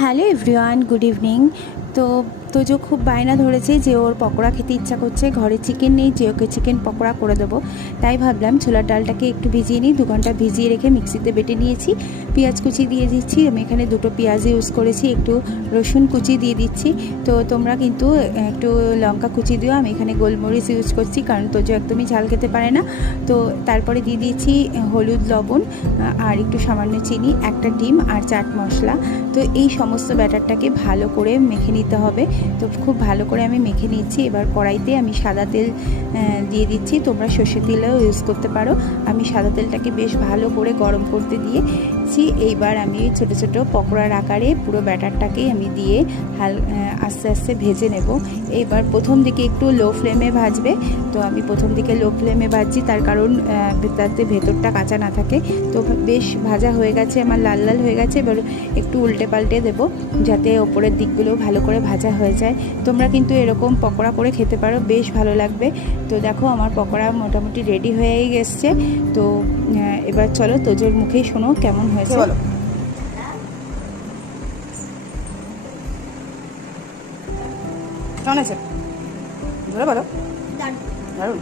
Hello everyone, good evening. Tojo খুব বায়না ধরেছে যে ওর পকোড়া খেতে ইচ্ছা করছে। ঘরে চিকেন নেই, যে ওকে চিকেন পকোড়া করে দেবো। তাই ভাবলাম ছোলার ডালটাকে একটু ভিজিয়ে নিই। 2 ঘন্টা ভিজিয়ে রেখে মিক্সিতে বেটে নিয়েছি। পেঁয়াজ কুচি দিয়ে দিচ্ছি। আমি এখানে 2টো পেঁয়াজ ইউজ করেছি, একটু রসুন কুচি দিয়ে দিচ্ছি। তো তোমরা কিন্তু একটু লঙ্কা কুচি দিও। আমি এখানে গোলমরিচ ইউজ করছি, কারণ তোজো একদমই ঝাল খেতে পারে না। তো তারপরে দিয়ে দিয়েছি হলুদ, লবণ আর একটু সামান্য চিনি, একটা ডিম আর চাট মশলা। তো এই সমস্ত ব্যাটারটাকে ভালো করে মেখে নিতে হবে। তো খুব ভালো করে আমি মেখে নিচ্ছি। এবার কড়াইতে আমি সাদা তেল দিয়ে দিচ্ছি, তোমরা সর্ষের তেলও ইউজ করতে পারো। আমি সাদা তেলটাকে বেশ ভালো করে গরম করতে দিয়েছি। এইবার আমি ছোট ছোট পকোড়ার আকারে পুরো ব্যাটারটাকেই আমি দিয়ে আস্তে আস্তে ভেজে নেব। এইবার প্রথম দিকে একটু লো ফ্লেমে ভাজবে। তো আমি প্রথম দিকে লো ফ্লেমে ভাজছি, তার কারণ তাতে ভেতরটা কাঁচা না থাকে। তো বেশ ভাজা হয়ে গেছে, আমার লাল লাল হয়ে গেছে। এবার একটু উল্টে পাল্টে দেবো, যাতে ওপরের দিকগুলো ভালো করে ভাজা হয়ে যায়। তোমরা কিন্তু এরকম পকোড়া করে খেতে পারো, বেশ ভালো লাগবে। তো দেখো আমার পকোড়া মোটামুটি রেডি হয়েই গেছে। তো এবার চলো তোজোর মুখেই শোনো কেমন হয়েছে। কেমন আছে? বলো। দারুণ।